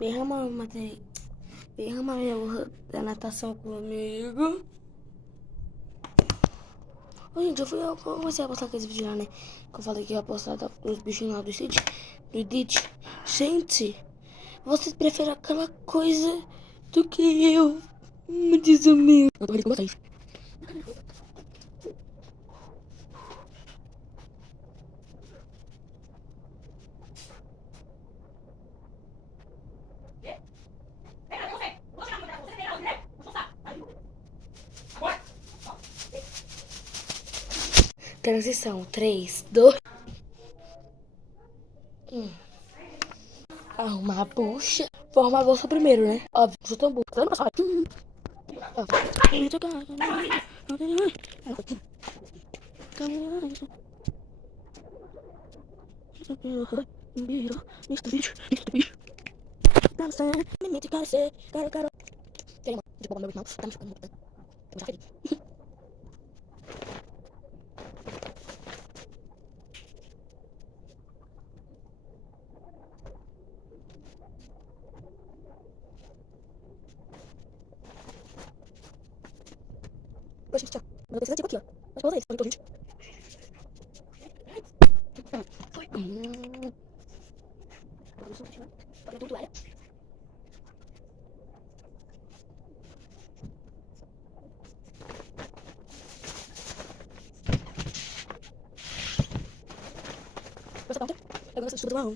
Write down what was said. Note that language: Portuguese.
Derrama a matéria. Derrama a natação comigo. Ô, gente, eu comecei a postar aqueles vídeos lá, né? Que eu falei que ia postar dos bichinhos lá do Stitch. Do Ditch. Gente, vocês preferem aquela coisa do que eu. Me diz o meu. Eu tô rindo com vocês. Transição 3, 2, 1. Arrumar a bucha. Vou arrumar a bolsa primeiro, né? Óbvio, sou tão burro. Eu não posso Mr. Bicho. Quero ser, limite, quero ser, quero. Tem uma, de boba meu irmão, tá me ficando muito bem. Tô já feliz. Poxa, tchau. Meu Deus, aqui, ó. Mas pra vocês, onde tô, gente? Foi. Olha tudo, olha. Você tá ontem? Eu gosto de tudo marrom.